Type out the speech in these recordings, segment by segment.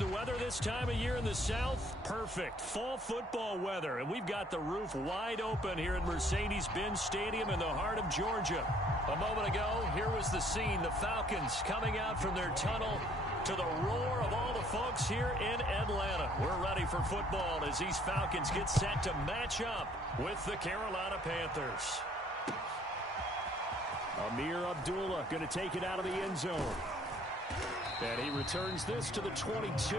The weather this time of year in the South, perfect. Fall football weather, and we've got the roof wide open here at Mercedes-Benz Stadium in the heart of Georgia. A moment ago, here was the scene. The Falcons coming out from their tunnel to the roar of all the folks here in Atlanta. We're ready for football as these Falcons get set to match up with the Carolina Panthers. Amir Abdullah going to take it out of the end zone. And he returns this to the 22.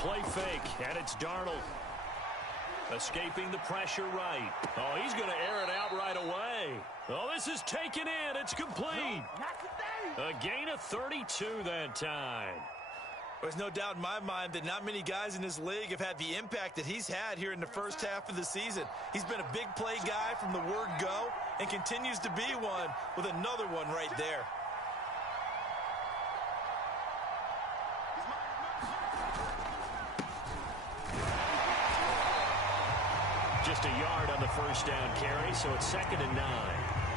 Play fake, and it's Darnold. Escaping the pressure right. Oh, he's going to air it out right away. Oh, this is taken in. It's complete. A gain of 32 that time. There's no doubt in my mind that not many guys in this league have had the impact that he's had here in the first half of the season. He's been a big play guy from the word go and continues to be one with another one right there. Just a yard on the first down carry, so it's 2nd and 9.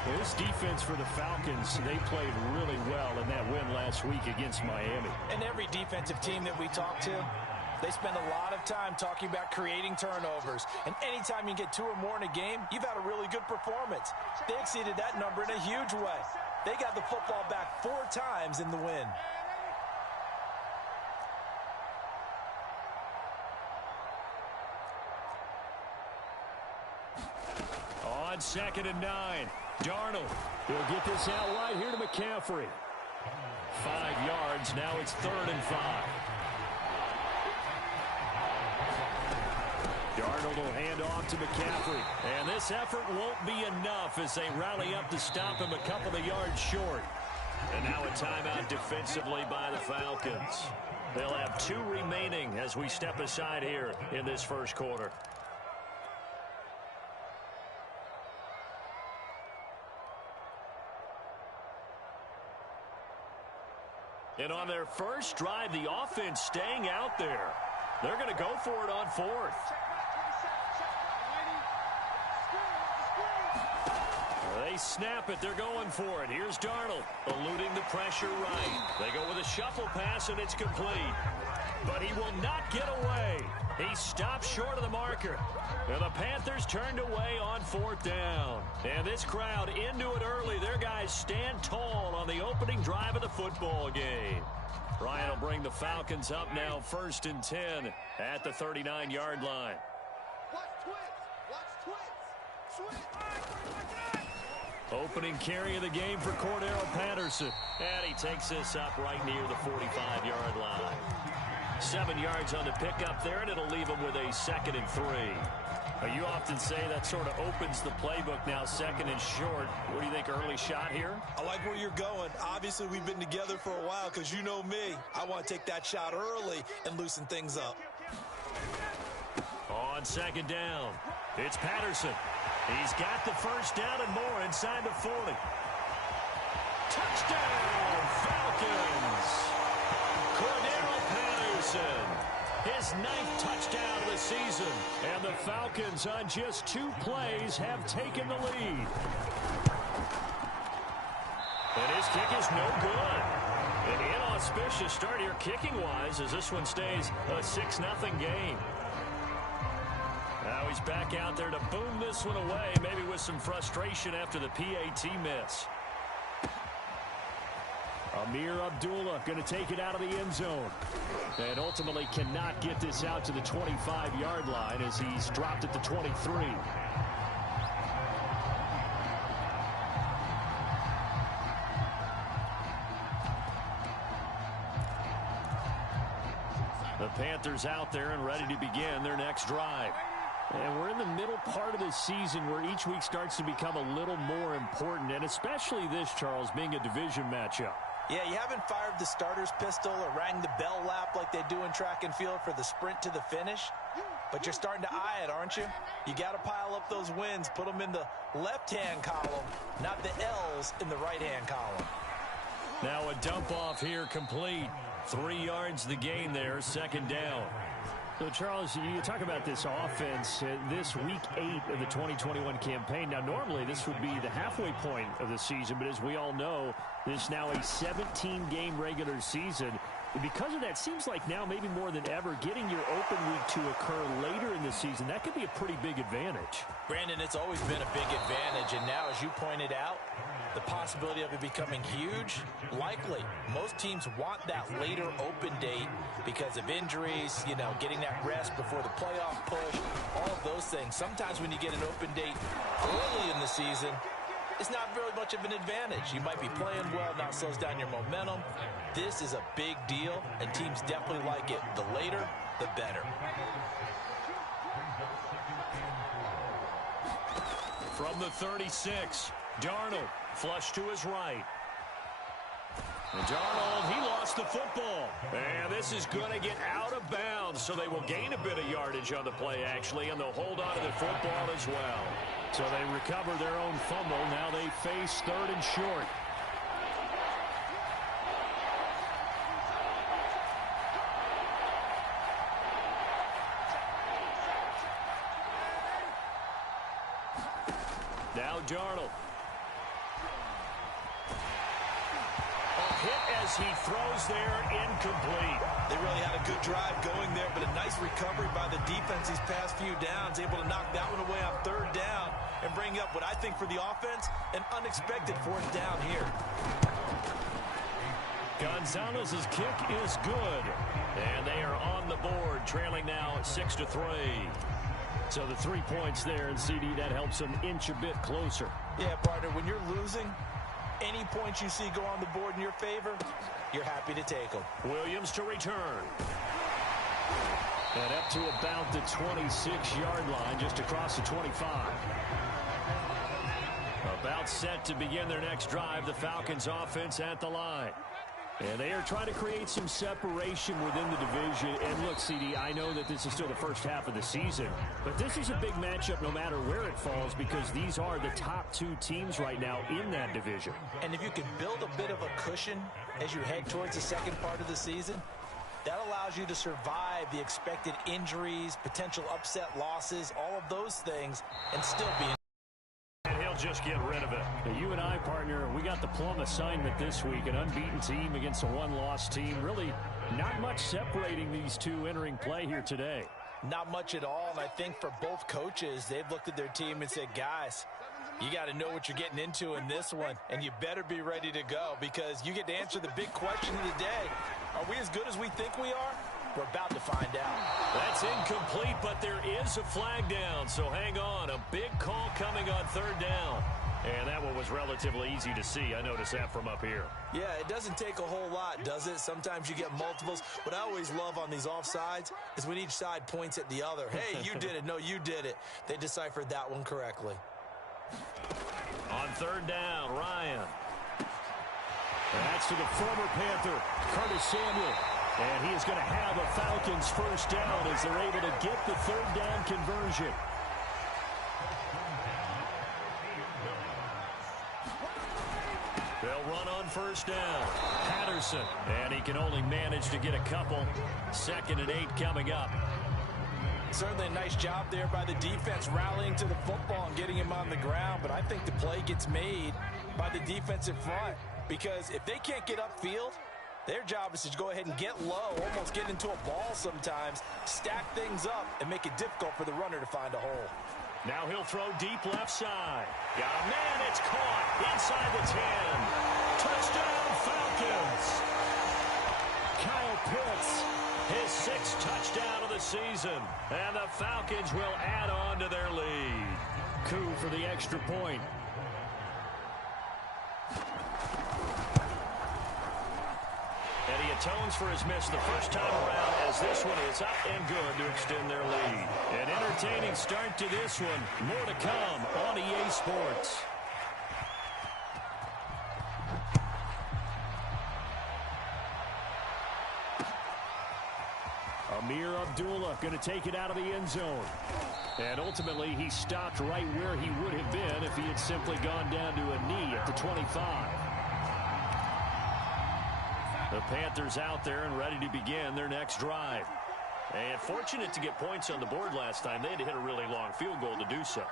Well, this defense for the Falcons, they played really well in that win last week against Miami. And every defensive team that we talk to, they spend a lot of time talking about creating turnovers. And anytime you get 2 or more in a game, you've had a really good performance. They exceeded that number in a huge way. They got the football back 4 times in the win. On 2nd and 9, Darnold will get this out right here to McCaffrey. 5 yards, now it's 3rd and 5. Darnold will hand off to McCaffrey. And this effort won't be enough as they rally up to stop him a couple of yards short. And now a timeout defensively by the Falcons. They'll have 2 remaining as we step aside here in this first quarter. And on their first drive, the offense staying out there. They're going to go for it on 4th. They snap it. They're going for it. Here's Darnold, eluding the pressure right. They go with a shuffle pass, and it's complete. But he will not get away. He stops short of the marker. And the Panthers turned away on 4th down. And this crowd into it early. Their guys stand tall on the opening drive of the football game. Ryan will bring the Falcons up now 1st and 10 at the 39-yard line. Opening carry of the game for Cordero Patterson. And he takes this up right near the 45-yard line. 7 yards on the pickup there, and it'll leave him with a 2nd and 3. You often say that sort of opens the playbook now, 2nd and short. What do you think, early shot here? I like where you're going. Obviously, we've been together for a while because you know me. I want to take that shot early and loosen things up. On 2nd down, it's Patterson. He's got the first down and more inside the 40. Touchdown, Falcons! Cordero Patterson, his 9th touchdown of the season. And the Falcons on just 2 plays have taken the lead. And his kick is no good. An inauspicious start here kicking-wise as this one stays a 6-0 game. Now he's back out there to boom this one away, maybe with some frustration after the PAT miss. Amir Abdullah going to take it out of the end zone. And ultimately cannot get this out to the 25-yard line as he's dropped at the 23. The Panthers out there and ready to begin their next drive. And we're in the middle part of the season where each week starts to become a little more important, and especially this, Charles, being a division matchup. Yeah, you haven't fired the starter's pistol or rang the bell lap like they do in track and field for the sprint to the finish. But you're starting to eye it, aren't you? You got to pile up those wins, put them in the left-hand column, not the L's in the right-hand column. Now a dump off here complete. 3 yards the gain there, second down. So, Charles, you talk about this offense, this week 8 of the 2021 campaign. Now, normally this would be the halfway point of the season, but as we all know, this is now a 17-game regular season. And because of that, seems like now maybe more than ever, getting your open week to occur later in the season, that could be a pretty big advantage. Brandon, it's always been a big advantage, and now, as you pointed out, the possibility of it becoming huge, likely. Most teams want that later open date because of injuries, you know, getting that rest before the playoff push, all of those things. Sometimes when you get an open date early in the season, it's not very much of an advantage. You might be playing well, now it slows down your momentum. This is a big deal, and teams definitely like it. The later, the better. From the 36, Darnold flush to his right. And Darnold, he lost the football. And this is going to get out of bounds, so they will gain a bit of yardage on the play, actually, and they'll hold on to the football as well. So they recover their own fumble. Now they face 3rd and short. Now Darnold. Hit as he throws there, incomplete. They really had a good drive going there, but a nice recovery by the defense these past few downs, able to knock that one away on 3rd down and bring up what I think for the offense, an unexpected 4th down here. Gonzalez's kick is good, and they are on the board, trailing now 6-3. So the 3 points there, and CD, that helps them inch a bit closer. Yeah, partner, when you're losing, any points you see go on the board in your favor, you're happy to take them. Williams to return. And up to about the 26-yard line, just across the 25. About set to begin their next drive, the Falcons offense at the line. And they are trying to create some separation within the division. And look, CD, I know that this is still the first half of the season, but this is a big matchup no matter where it falls because these are the top 2 teams right now in that division. And if you can build a bit of a cushion as you head towards the second part of the season, that allows you to survive the expected injuries, potential upset losses, all of those things, and still be in. And he'll just get rid of it. Now, you and I, partner, we got the plum assignment this week, an unbeaten team against a one-loss team. Really not much separating these two entering play here today. Not much at all, and I think for both coaches, they've looked at their team and said, guys, you got to know what you're getting into in this one, and you better be ready to go because you get to answer the big question of the day. Are we as good as we think we are? We're about to find out. That's incomplete, but there is a flag down, so hang on. A big call coming on 3rd down. And that one was relatively easy to see. I noticed that from up here. Yeah, it doesn't take a whole lot, does it? Sometimes you get multiples. What I always love on these offsides is when each side points at the other. Hey, you did it. No, you did it. They deciphered that one correctly. On 3rd down, Ryan. That's to the former Panther, Curtis Samuel. And he is going to have a Falcons first down as they're able to get the 3rd down conversion. They'll run on 1st down. Patterson. And he can only manage to get a couple. 2nd and 8 coming up. Certainly a nice job there by the defense rallying to the football and getting him on the ground. But I think the play gets made by the defensive front. Because if they can't get upfield, their job is to go ahead and get low, almost get into a ball sometimes, stack things up, and make it difficult for the runner to find a hole. Now he'll throw deep left side. Got a man, it's caught inside the 10. Touchdown, Falcons. Kyle Pitts, his 6th touchdown of the season. And the Falcons will add on to their lead. Coup for the extra point. And he atones for his miss the first time around as this one is up and good to extend their lead. An entertaining start to this one. More to come on EA Sports. A Amir Abdullah going to take it out of the end zone. And ultimately, he stopped right where he would have been if he had simply gone down to a knee at the 25. The Panthers out there and ready to begin their next drive. And fortunate to get points on the board last time. They had to hit a really long field goal to do so.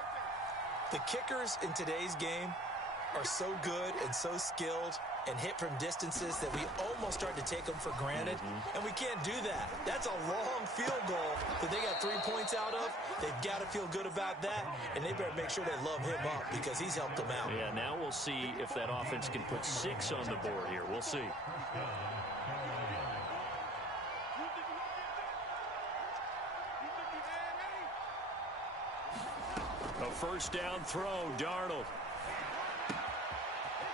The kickers in today's game are so good and so skilled and hit from distances that we almost start to take them for granted. And we can't do that. That's a long field goal that they got 3 points out of. They've got to feel good about that, and they better make sure they love him up because he's helped them out. Yeah, now we'll see if that offense can put 6 on the board here. We'll see. A first down throw, Darnold.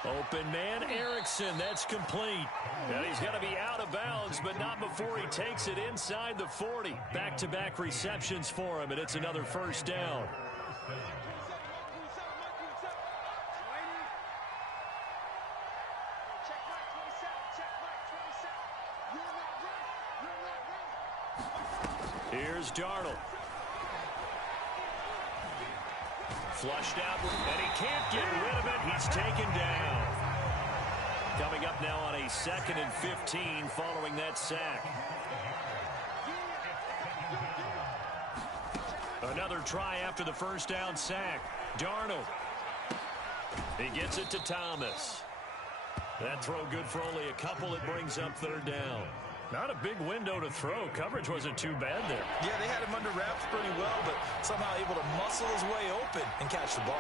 Open man, Erickson. That's complete. And he's got to be out of bounds, but not before he takes it inside the 40. Back-to-back receptions for him, and it's another first down. Here's Darnold. Flushed out, and he can't get rid of it. He's taken down. Coming up now on a 2nd and 15 following that sack. Another try after the first down sack. Darnold. He gets it to Thomas. That throw good for only a couple. It brings up 3rd down. Not a big window to throw. Coverage wasn't too bad there. Yeah, they had him under wraps pretty well, but somehow able to muscle his way open and catch the ball.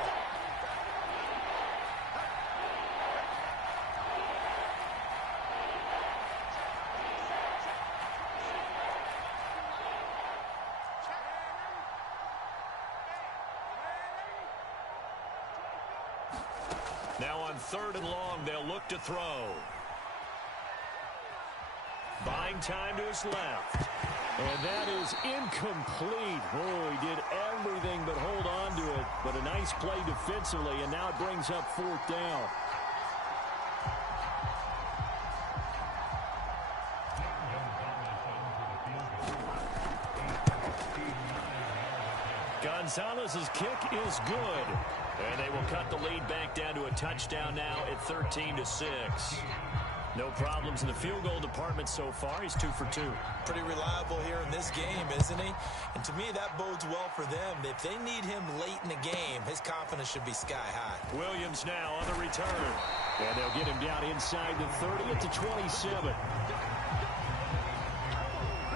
Now on 3rd and long, they'll look to throw. Buying time to his left. And that is incomplete. Oh, he did everything but hold on to it. But a nice play defensively, and now it brings up 4th down. Gonzalez's kick is good. And they will cut the lead back down to a touchdown now at 13-6. No problems in the field goal department so far. He's 2 for 2. Pretty reliable here in this game, isn't he? And to me, that bodes well for them. If they need him late in the game, his confidence should be sky high. Williams now on the return. And they'll get him down inside the 30 at the 27.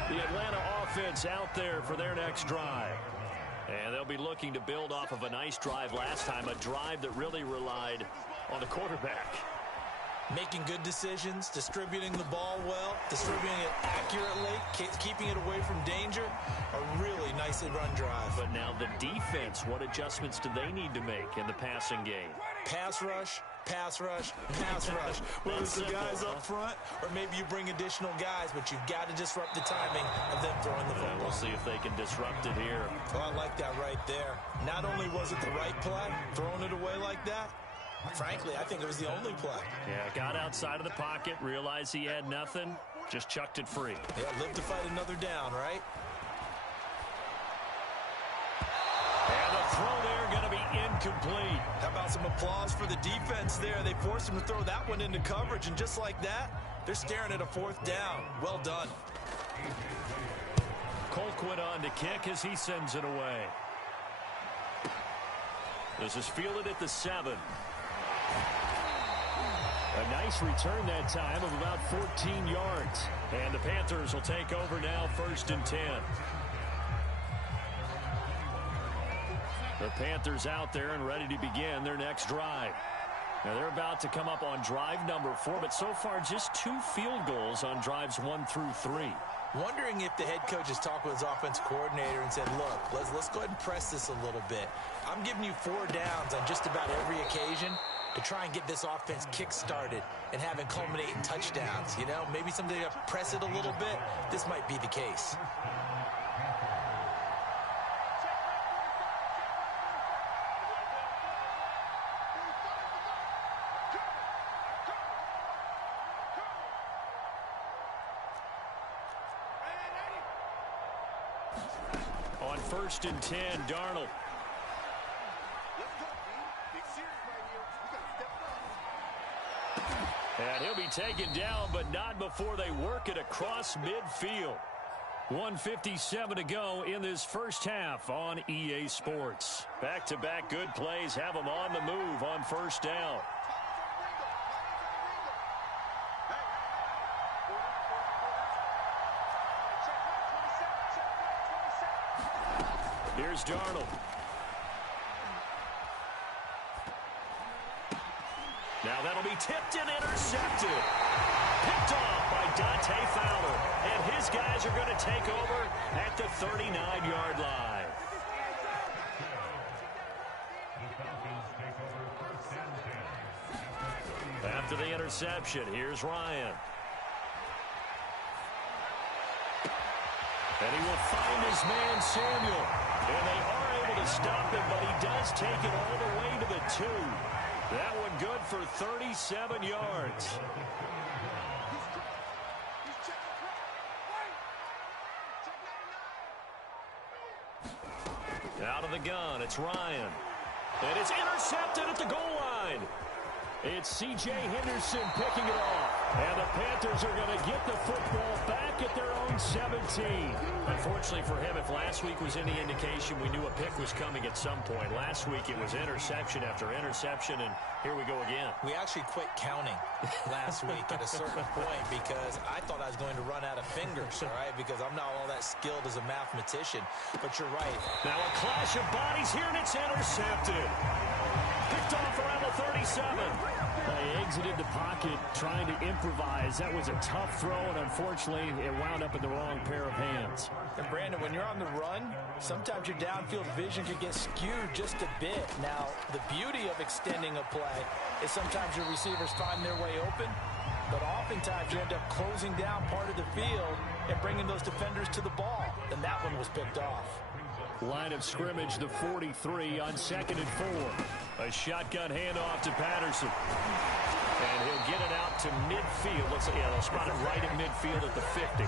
The Atlanta offense out there for their next drive. And they'll be looking to build off of a nice drive last time, a drive that really relied on the quarterback. Making good decisions, distributing the ball well, distributing it accurately, keeping it away from danger. A really nicely run drive. But now the defense, what adjustments do they need to make in the passing game? Pass rush, pass rush, pass rush. Whether it's the guys up front or maybe you bring additional guys, but you've got to disrupt the timing of them throwing the football. We'll see if they can disrupt it here. Well, I like that right there. Not only was it the right play, throwing it away like that, frankly, I think it was the only play. Yeah, got outside of the pocket, realized he had nothing, just chucked it free. Yeah, live to fight another down, right? And the throw there going to be incomplete. How about some applause for the defense there? They forced him to throw that one into coverage, and just like that, they're staring at a 4th down. Well done. Colquitt on to kick as he sends it away. This is fielded at the 7. A nice return that time of about 14 yards. And the Panthers will take over now, 1st and 10. The Panthers out there and ready to begin their next drive. Now they're about to come up on drive number 4, but so far just 2 field goals on drives 1 through 3. Wondering if the head coach has talked with his offense coordinator and said, look, let's go ahead and press this a little bit. I'm giving you 4 downs on just about every occasion to try and get this offense kick-started and have it culminate in touchdowns. You know, maybe someday to press it a little bit. This might be the case. 1st and 10. Darnold. And he'll be taken down, but not before they work it across midfield. 1:57 to go in this first half on EA Sports. Back-to-back good plays have them on the move on 1st down. Here's Darnold. Now that'll be tipped and intercepted. Picked off by Dante Fowler. And his guys are going to take over at the 39-yard line. After the interception, here's Ryan. And he will find his man, Samuel. And they are able to stop him, but he does take it all the way to the 2. That one good for 37 yards. Out of the gun, it's Ryan. And it's intercepted at the goal line. It's C.J. Henderson picking it off. And the Panthers are going to get the football back at their own 17. Unfortunately for him, if last week was any indication, we knew a pick was coming at some point. Last week it was interception after interception, and here we go again. We actually quit counting last week at a certain point because I thought I was going to run out of fingers, all right, because I'm not all that skilled as a mathematician. But you're right. Now a clash of bodies here, and it's intercepted. Picked off around the 37. They exited the pocket trying to improvise. That was a tough throw, and unfortunately, it wound up in the wrong pair of hands. And Brandon, when you're on the run, sometimes your downfield vision can get skewed just a bit. Now, the beauty of extending a play is sometimes your receivers find their way open, but oftentimes you end up closing down part of the field and bringing those defenders to the ball. And that one was picked off. Line of scrimmage, the 43 on 2nd and 4. A shotgun handoff to Patterson. And he'll get it out to midfield. Looks like, yeah, they'll spot it right at midfield at the 50.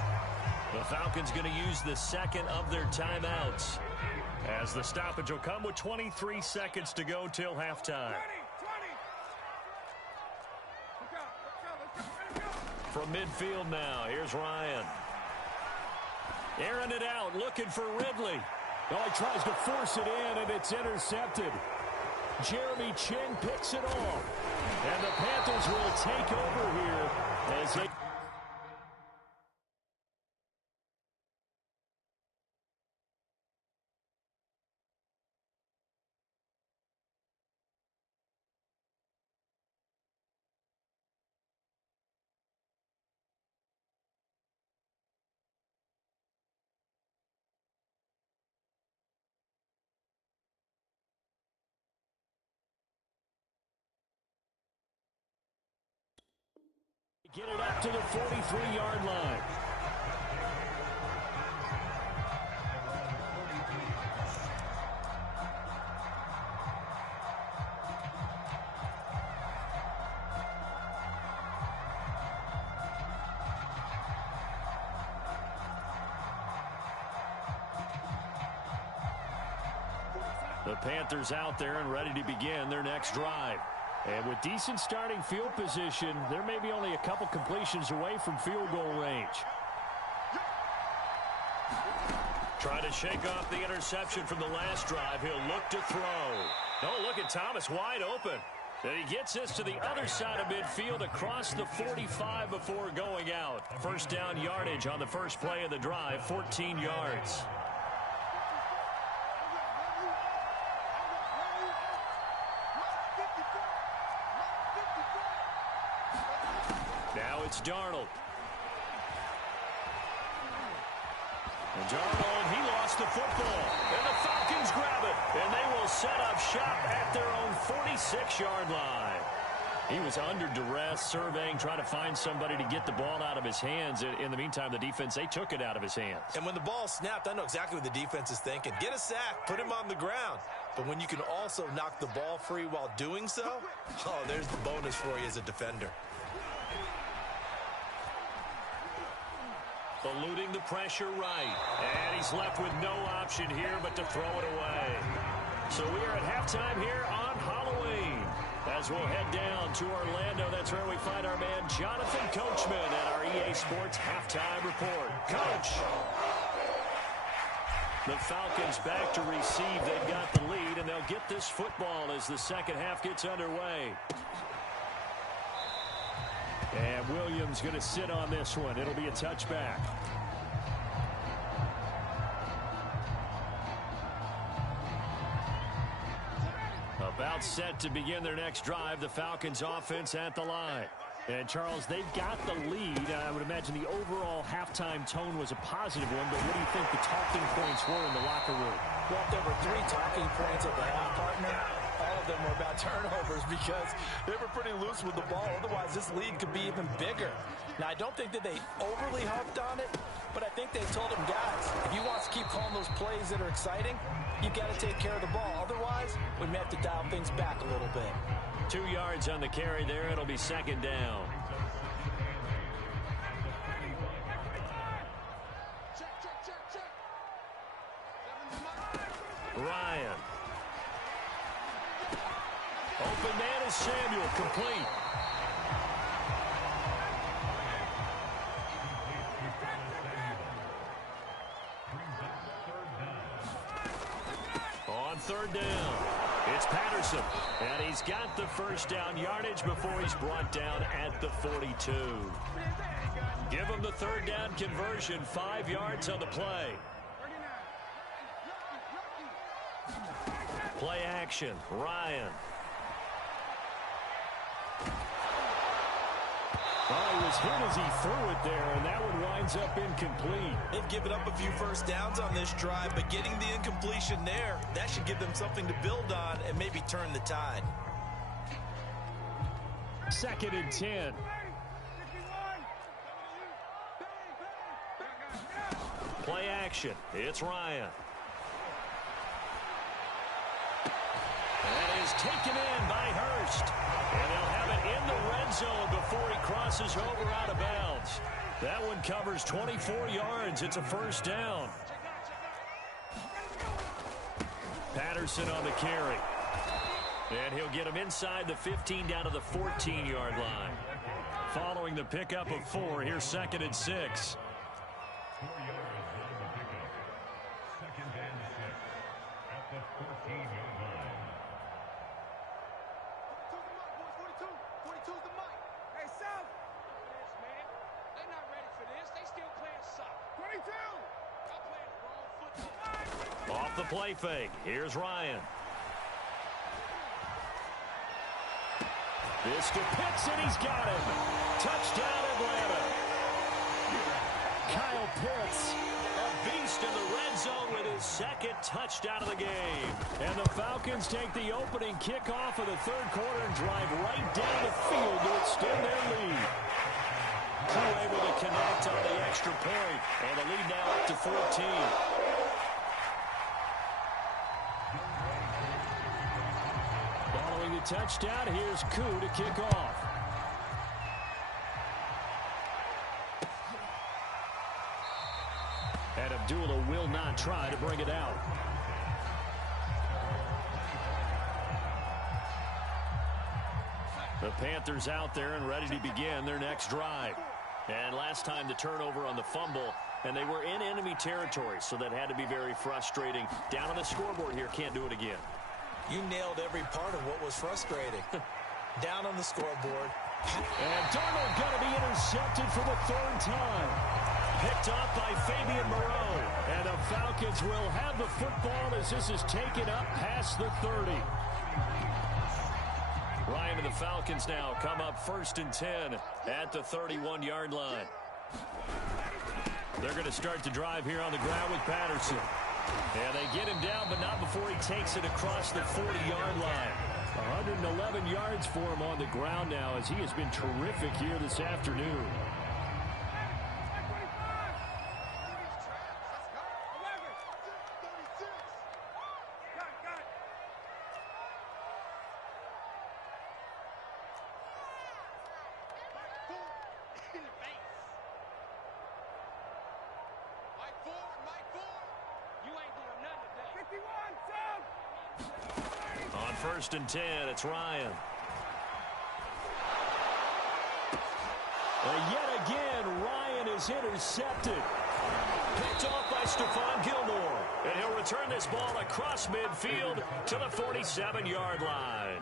The Falcons going to use the second of their timeouts, as the stoppage will come with 23 seconds to go till halftime. From midfield now, here's Ryan. Airing it out, looking for Ridley. Oh, he tries to force it in, and it's intercepted. Jeremy Chinn picks it off. And the Panthers will take over here as they... Get it up to the 43-yard line. The Panthers out there and ready to begin their next drive. And with decent starting field position, there may be only a couple completions away from field goal range. Trying to shake off the interception from the last drive. He'll look to throw. Oh, look at Thomas wide open. And he gets this to the other side of midfield across the 45 before going out. First down yardage on the first play of the drive, 14 yards. Now it's Darnold. And Darnold, he lost the football. And the Falcons grab it. And they will set up shop at their own 46-yard line. He was under duress, surveying, trying to find somebody to get the ball out of his hands. In the meantime, the defense, they took it out of his hands. And when the ball snapped, I know exactly what the defense is thinking. Get a sack, put him on the ground. But when you can also knock the ball free while doing so, oh, there's the bonus for you as a defender. Eluding the pressure right. And he's left with no option here but to throw it away. So we are at halftime here on Halloween. As we'll head down to Orlando, that's where we find our man Jonathan Coachman at our EA Sports Halftime Report. Coach! The Falcons back to receive. They've got the lead, and they'll get this football as the second half gets underway. And Williams going to sit on this one. It'll be a touchback. About set to begin their next drive. The Falcons offense at the line. And, Charles, they've got the lead. I would imagine the overall halftime tone was a positive one, but what do you think the talking points were in the locker room? Well, if there were 3 talking points at the half, partner, all of them were about turnovers because they were pretty loose with the ball. Otherwise, this lead could be even bigger. Now, I don't think that they overly harped on it, but I think they told them, guys, if you want to keep calling those plays that are exciting, you've got to take care of the ball. Otherwise, we may have to dial things back a little bit. 2 yards on the carry there. It'll be second down. Ryan. Open man is Samuel, complete. On third down, it's Patterson, and he's got the first down yardage before he's brought down at the 42. Give him the third down conversion, 5 yards on the play. Play action, Ryan. Oh, he was hit as he threw it there, and that one winds up incomplete. They've given up a few first downs on this drive, but getting the incompletion there, that should give them something to build on and maybe turn the tide. 2nd and 10. Play action, it's Ryan. That is taken in by Hurst. And they'll have it in the red zone before he crosses over out of bounds. That one covers 24 yards. It's a first down. Patterson on the carry. And he'll get him inside the 15 down to the 14-yard line. Following the pickup of 4, here's 2nd and 6. Off the play fake. Here's Ryan. This to Pitts, and he's got him. Touchdown, Atlanta. Kyle Pitts, a beast in the red zone with his 2nd touchdown of the game. And the Falcons take the opening kickoff of the 3rd quarter and drive right down the field to extend their lead. Crew able to connect on the extra point, and the lead now up to 14. Following the touchdown, here's Koo to kick off. And Abdullah will not try to bring it out. The Panthers out there and ready to begin their next drive. And last time the turnover on the fumble, and they were in enemy territory, so that had to be very frustrating. Down on the scoreboard here, can't do it again. You nailed every part of what was frustrating. Down on the scoreboard. And Darnold going to be intercepted for the 3rd time. Picked up by Fabian Moreau. And the Falcons will have the football as this is taken up past the 30. Ryan and the Falcons now come up 1st and 10 at the 31-yard line. They're going to start the drive here on the ground with Patterson. And they get him down, but not before he takes it across the 40-yard line. 111 yards for him on the ground now as he has been terrific here this afternoon. first and 10, it's Ryan. And yet again, Ryan is intercepted. Picked off by Stephon Gilmore. And he'll return this ball across midfield to the 47-yard line.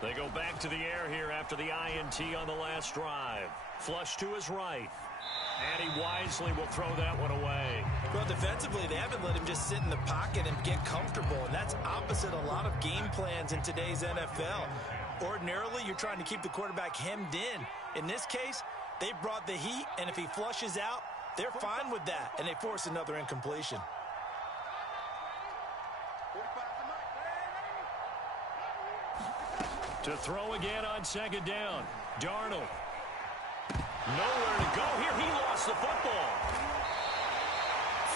They go back to the air here after the INT on the last drive. Flush to his right. And he wisely will throw that one away. Well, defensively, they haven't let him just sit in the pocket and get comfortable, and that's opposite a lot of game plans in today's NFL. Ordinarily, you're trying to keep the quarterback hemmed in. In this case, they brought the heat, and if he flushes out, they're fine with that, and they force another incompletion. To throw again on second down. Darnold. Nowhere to go here. He lost the football.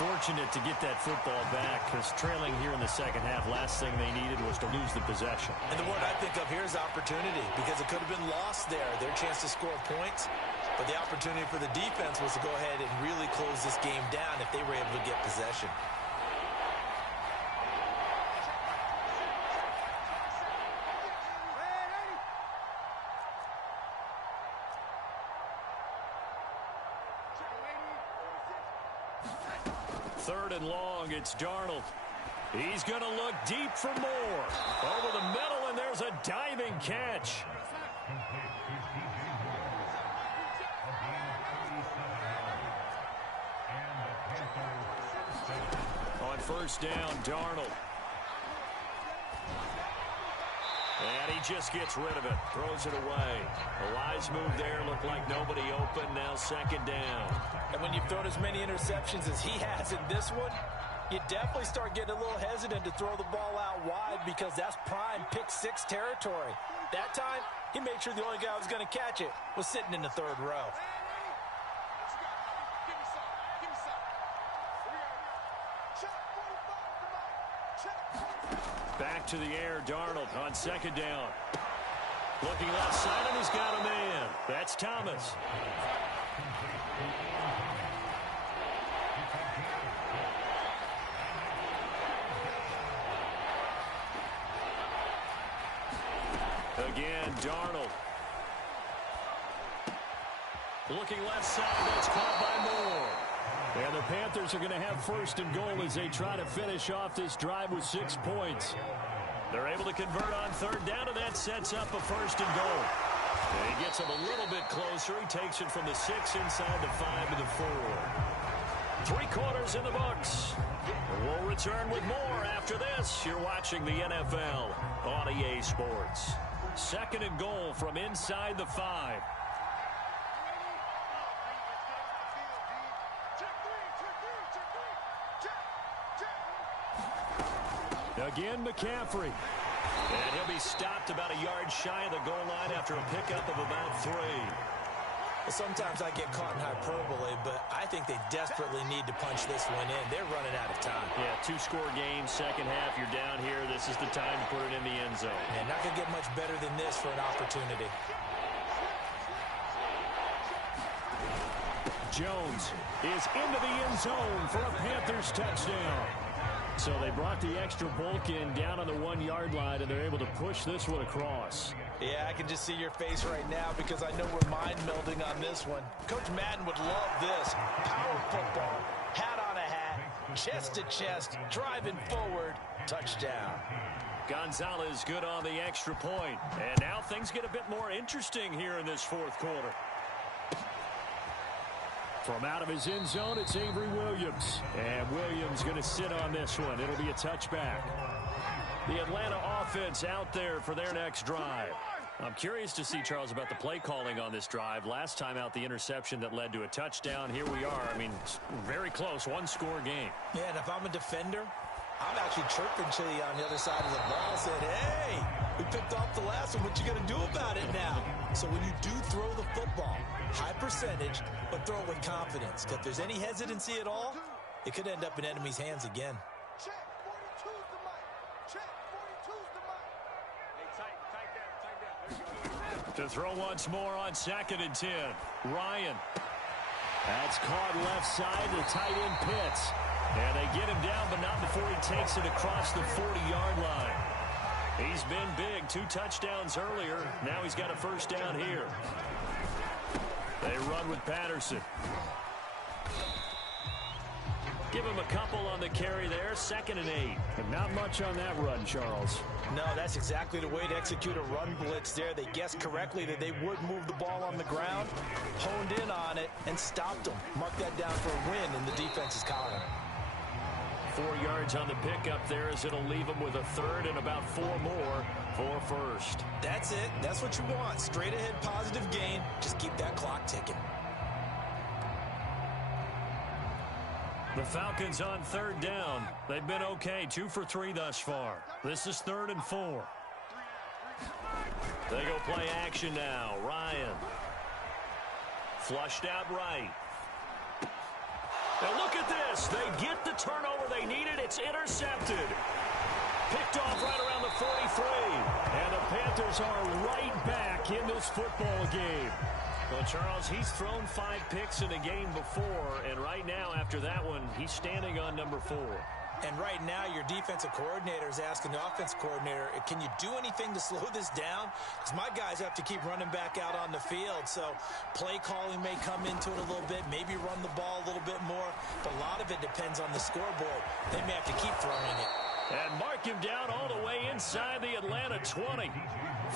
Fortunate to get that football back, because trailing here in the second half, last thing they needed was to lose the possession. And the word I think of here is opportunity, because it could have been lost there, their chance to score points. But the opportunity for the defense was to go ahead and really close this game down if they were able to get possession. Third and long, it's Darnold. He's going to look deep for more. Over the middle, and there's a diving catch. On first down, Darnold. And he just gets rid of it, throws it away. A wise move there, looked like nobody open, now second down. And when you've thrown as many interceptions as he has in this one, you definitely start getting a little hesitant to throw the ball out wide, because that's prime pick six territory. That time, he made sure the only guy who was going to catch it was sitting in the third row. Back to the air, Darnold on second down. Looking left side, and he's got a man. That's Thomas. Again, Darnold. Looking left side, that's caught by Moore. And the Panthers are going to have first and goal as they try to finish off this drive with 6 points. They're able to convert on third down, and that sets up a first and goal. And he gets him a little bit closer. He takes it from the 6 inside the 5 to the 4. 3 quarters in the books. We'll return with more after this. You're watching the NFL on EA Sports. Second and goal from inside the 5. Again, McCaffrey. And he'll be stopped about a yard shy of the goal line after a pickup of about 3. Well, sometimes I get caught in hyperbole, but I think they desperately need to punch this one in. They're running out of time. Yeah, 2-score game, second half, you're down here. This is the time to put it in the end zone. And not going to get much better than this for an opportunity. Jones is into the end zone for a Panthers touchdown. So they brought the extra bulk in down on the 1-yard line, and they're able to push this one across. Yeah, I can just see your face right now, because I know we're mind melding on this one. Coach Madden would love this. Power football, hat on a hat, chest to chest, driving forward, touchdown. Gonzalez good on the extra point. And now things get a bit more interesting here in this fourth quarter. From out of his end zone, it's Avery Williams. And Williams going to sit on this one. It'll be a touchback. The Atlanta offense out there for their next drive. I'm curious to see, Charles, about the play calling on this drive. Last time out, the interception that led to a touchdown. Here we are. I mean, very close, 1-score game. Yeah, and if I'm a defender, I'm actually chirping to you on the other side of the ball, saying, hey, we picked off the last one. What you going to do about it now? So when you do throw the football, high percentage, but throw it with confidence. Because if there's any hesitancy at all, it could end up in enemy's hands again. Check, 42's the mic. Check, 42's the mic. Hey, tight down. There you go. To throw once more on 2nd and 10. Ryan. That's caught left side. The tight end Pitts. And they get him down, but not before he takes it across the 40-yard line. He's been big. 2 touchdowns earlier. Now he's got a first down here. They run with Patterson. Give him a couple on the carry there. 2nd and 8. But not much on that run, Charles. No, that's exactly the way to execute a run blitz there. They guessed correctly that they would move the ball on the ground, honed in on it, and stopped them. Mark that down for a win in the defense's column. 4 yards on the pickup there as it'll leave him with a third and about 4 more for first. That's it. That's what you want. Straight ahead positive gain. Just keep that clock ticking. The Falcons on 3rd down. They've been okay. 2 for 3 thus far. This is 3rd and 4. They go play action now. Ryan. Flushed out right. Now look at this. They get the turnover they needed. It's intercepted. Picked off right around the 43. And the Panthers are right back in this football game. Well, Charles, he's thrown 5 picks in a game before, and right now, after that one, he's standing on number 4. And right now, your defensive coordinator is asking the offensive coordinator, can you do anything to slow this down? Because my guys have to keep running back out on the field. So play calling may come into it a little bit, maybe run the ball a little bit more. But a lot of it depends on the scoreboard. They may have to keep throwing it. And mark him down all the way inside the Atlanta 20.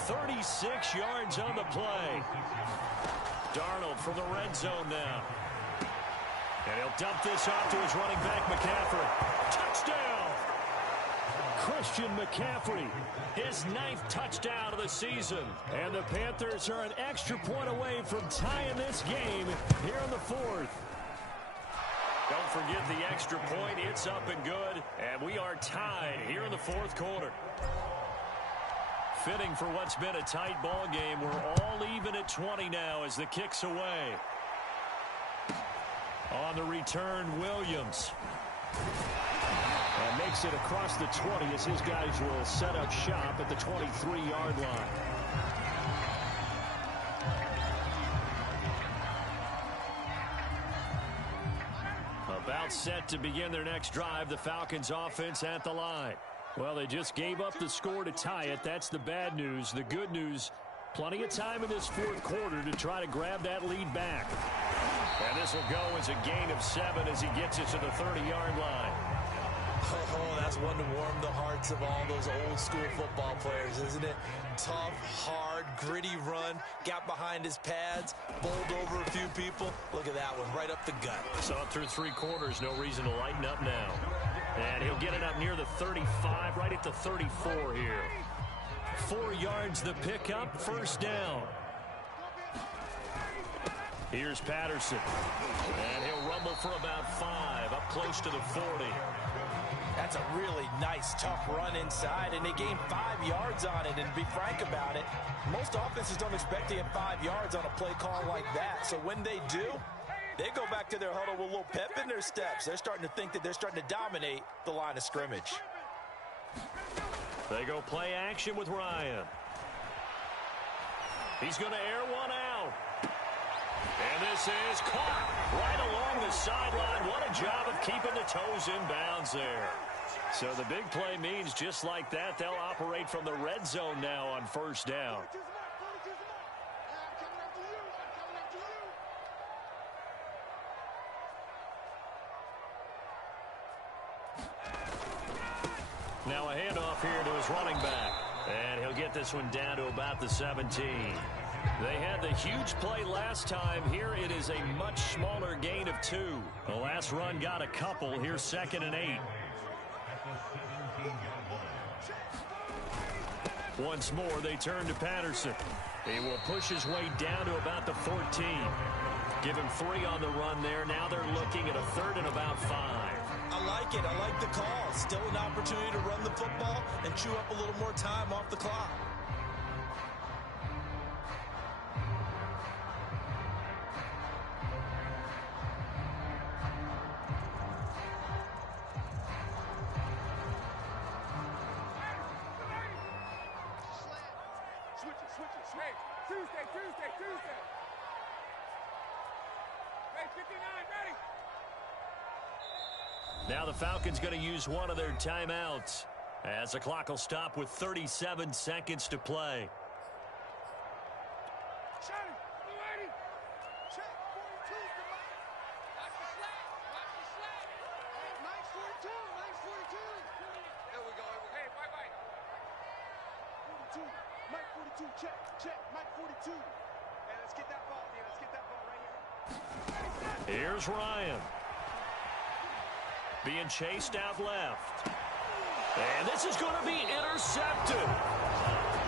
36 yards on the play. Darnold from the red zone now. And he'll dump this off to his running back, McCaffrey. Touchdown! Christian McCaffrey, his 9th touchdown of the season. And the Panthers are an extra point away from tying this game here in the 4th. Don't forget the extra point. It's up and good. And we are tied here in the 4th quarter. Fitting for what's been a tight ball game. We're all even at 20 now as the kick's away. On the return, Williams. And makes it across the 20 as his guys will set up shop at the 23-yard line. About set to begin their next drive, the Falcons offense at the line. Well, they just gave up the score to tie it. That's the bad news. The good news, plenty of time in this 4th quarter to try to grab that lead back. And this will go as a gain of 7 as he gets it to the 30-yard line. Oh, that's one to warm the hearts of all those old school football players, isn't it? Tough, hard, gritty run, got behind his pads, bowled over a few people. Look at that one, right up the gut. So through 3 quarters, no reason to lighten up now. And he'll get it up near the 35, right at the 34 here. 4 yards the pickup, first down. Here's Patterson. And he'll rumble for about 5, up close to the 40. That's a really nice, tough run inside, and they gained 5 yards on it. And to be frank about it, most offenses don't expect to get 5 yards on a play call like that. So when they do, they go back to their huddle with a little pep in their steps. They're starting to think that they're starting to dominate the line of scrimmage. They go play action with Ryan. He's going to air one out. And this is caught right along the sideline. What a job of keeping the toes in bounds there. So the big play means just like that, they'll operate from the red zone now on first down. Now a handoff here to his running back. And he'll get this one down to about the 17. They had the huge play last time. Here it is a much smaller gain of 2. The last run got a couple. Here's 2nd and 8. Once more, they turn to Patterson. He will push his way down to about the 14. Give him 3 on the run there. Now they're looking at a 3rd and about 5. I like it. I like the call. Still an opportunity to run the football and chew up a little more time off the clock. Hey, Tuesday. Hey, 59, ready. Now the Falcons going to use one of their timeouts as the clock will stop with 37 seconds to play. Shotty, ready. Check, 42's the mic. Watch the slap. Hey, Mike's 42. Here we go. Hey, Mike. 42. Mike 42, check. Mike 42. Hey, let's get that ball, D. Let's get that ball right here. Here's Ryan. Being chased out left. And this is going to be intercepted.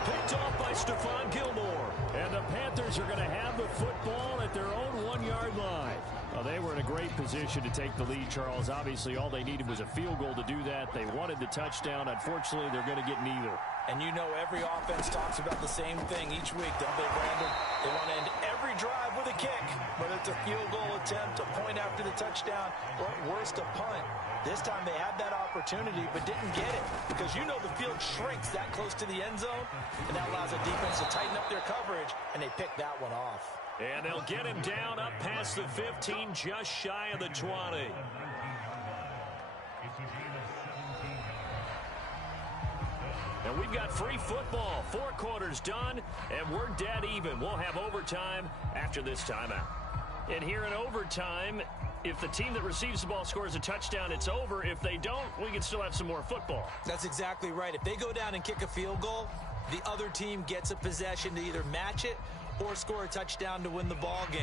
Picked off by Stephon Gilmore. And the Panthers are going to have the football at their own 1-yard line. Well, they were in a great position to take the lead, Charles. Obviously, all they needed was a field goal to do that. They wanted the touchdown. Unfortunately, they're going to get neither. And you know every offense talks about the same thing each week, don't they, Brandon? They want to end every drive with a kick, whether it's a field goal attempt, a point after the touchdown, or at worst, a punt. This time they had that opportunity but didn't get it because you know the field shrinks that close to the end zone, and that allows the defense to tighten up their coverage, and they pick that one off. And they'll get him down up past the 15, just shy of the 20. And we've got free football. 4 quarters done, and we're dead even. We'll have overtime after this timeout. And here in overtime, if the team that receives the ball scores a touchdown, it's over. If they don't, we can still have some more football. That's exactly right. If they go down and kick a field goal, the other team gets a possession to either match it or score a touchdown to win the ball game.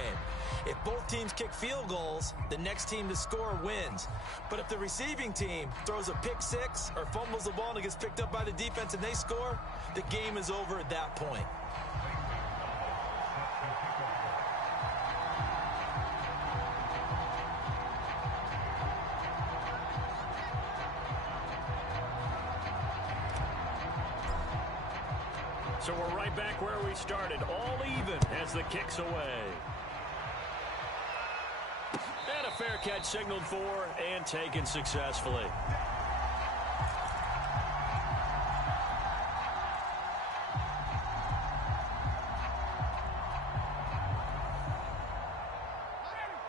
If both teams kick field goals, the next team to score wins. But if the receiving team throws a pick six or fumbles the ball and it gets picked up by the defense and they score, the game is over at that point. So we're right back where we started, all even as the kick's away. And a fair catch signaled for and taken successfully.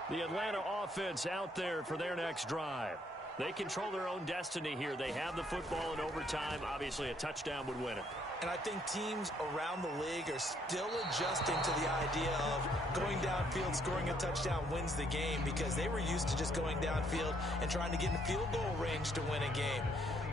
The Atlanta offense out there for their next drive. They control their own destiny here. They have the football in overtime. Obviously, a touchdown would win it. And I think teams around the league are still adjusting to the idea of going downfield, scoring a touchdown wins the game because they were used to just going downfield and trying to get in field goal range to win a game.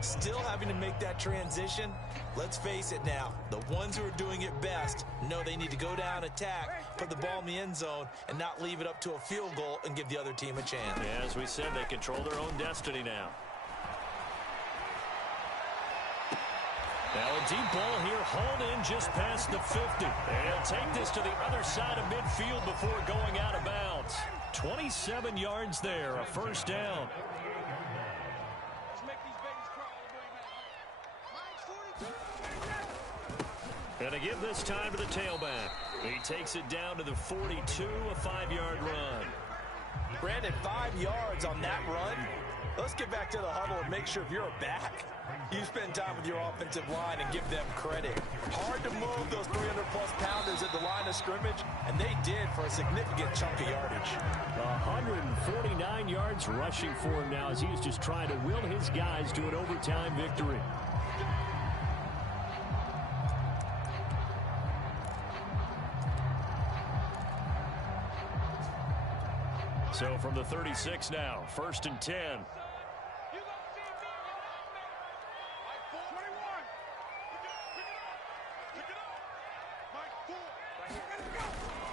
Still having to make that transition. Let's face it now, the ones who are doing it best know they need to go down, attack, put the ball in the end zone, and not leave it up to a field goal and give the other team a chance. Yeah, as we said, they control their own destiny now. Now a deep ball here, hauled in just past the 50. And he'll take this to the other side of midfield before going out of bounds. 27 yards there, a first down. Let's make these babies crawl. Mike's 42. And to give this time to the tailback. He takes it down to the 42, a 5-yard run. Brandon, 5 yards on that run. Let's get back to the huddle and make sure if you're a back, you spend time with your offensive line and give them credit. Hard to move those 300-plus pounders at the line of scrimmage, and they did for a significant chunk of yardage. 149 yards rushing for him now as he's just trying to will his guys to an overtime victory. So from the 36 now, 1st and 10.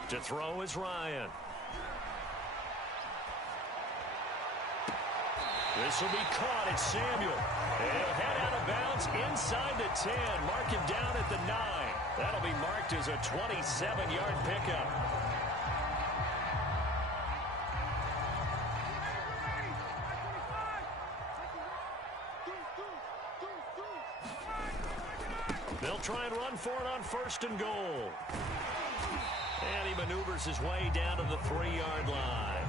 To throw is Ryan. This will be caught. It's Samuel. And he'll head out of bounds inside the 10. Mark him down at the 9. That'll be marked as a 27-yard pickup. They'll try and run for it on 1st and goal. And he maneuvers his way down to the 3-yard line.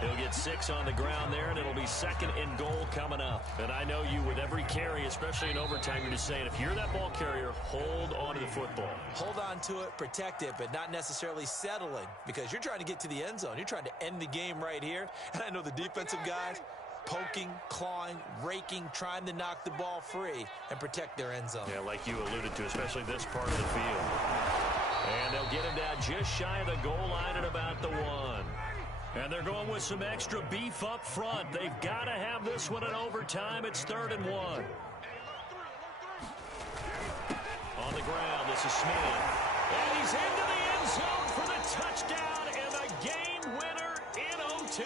He'll get 6 on the ground there, and it'll be 2nd and goal coming up. And I know you, with every carry, especially in overtime, you're just saying, if you're that ball carrier, hold on to the football. Hold on to it, protect it, but not necessarily settling, because you're trying to get to the end zone. You're trying to end the game right here. And I know the defensive guys poking, clawing, raking, trying to knock the ball free and protect their end zone. Yeah, like you alluded to, especially this part of the field. And they'll get him down just shy of the goal line at about the 1. And they're going with some extra beef up front. They've got to have this one in overtime. It's 3rd and 1. On the ground, this is Smith. And he's into the end zone for the touchdown and a game winner in OT.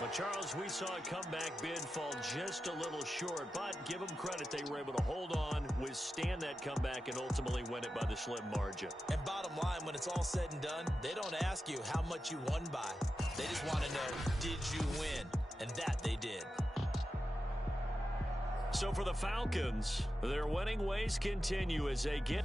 But, Charles, we saw a comeback bid fall just a little short, but give them credit. They were able to hold on, withstand that comeback, and ultimately win it by the slim margin. And bottom line, when it's all said and done, they don't ask you how much you won by. They just want to know, did you win? And that they did. So for the Falcons, their winning ways continue as they get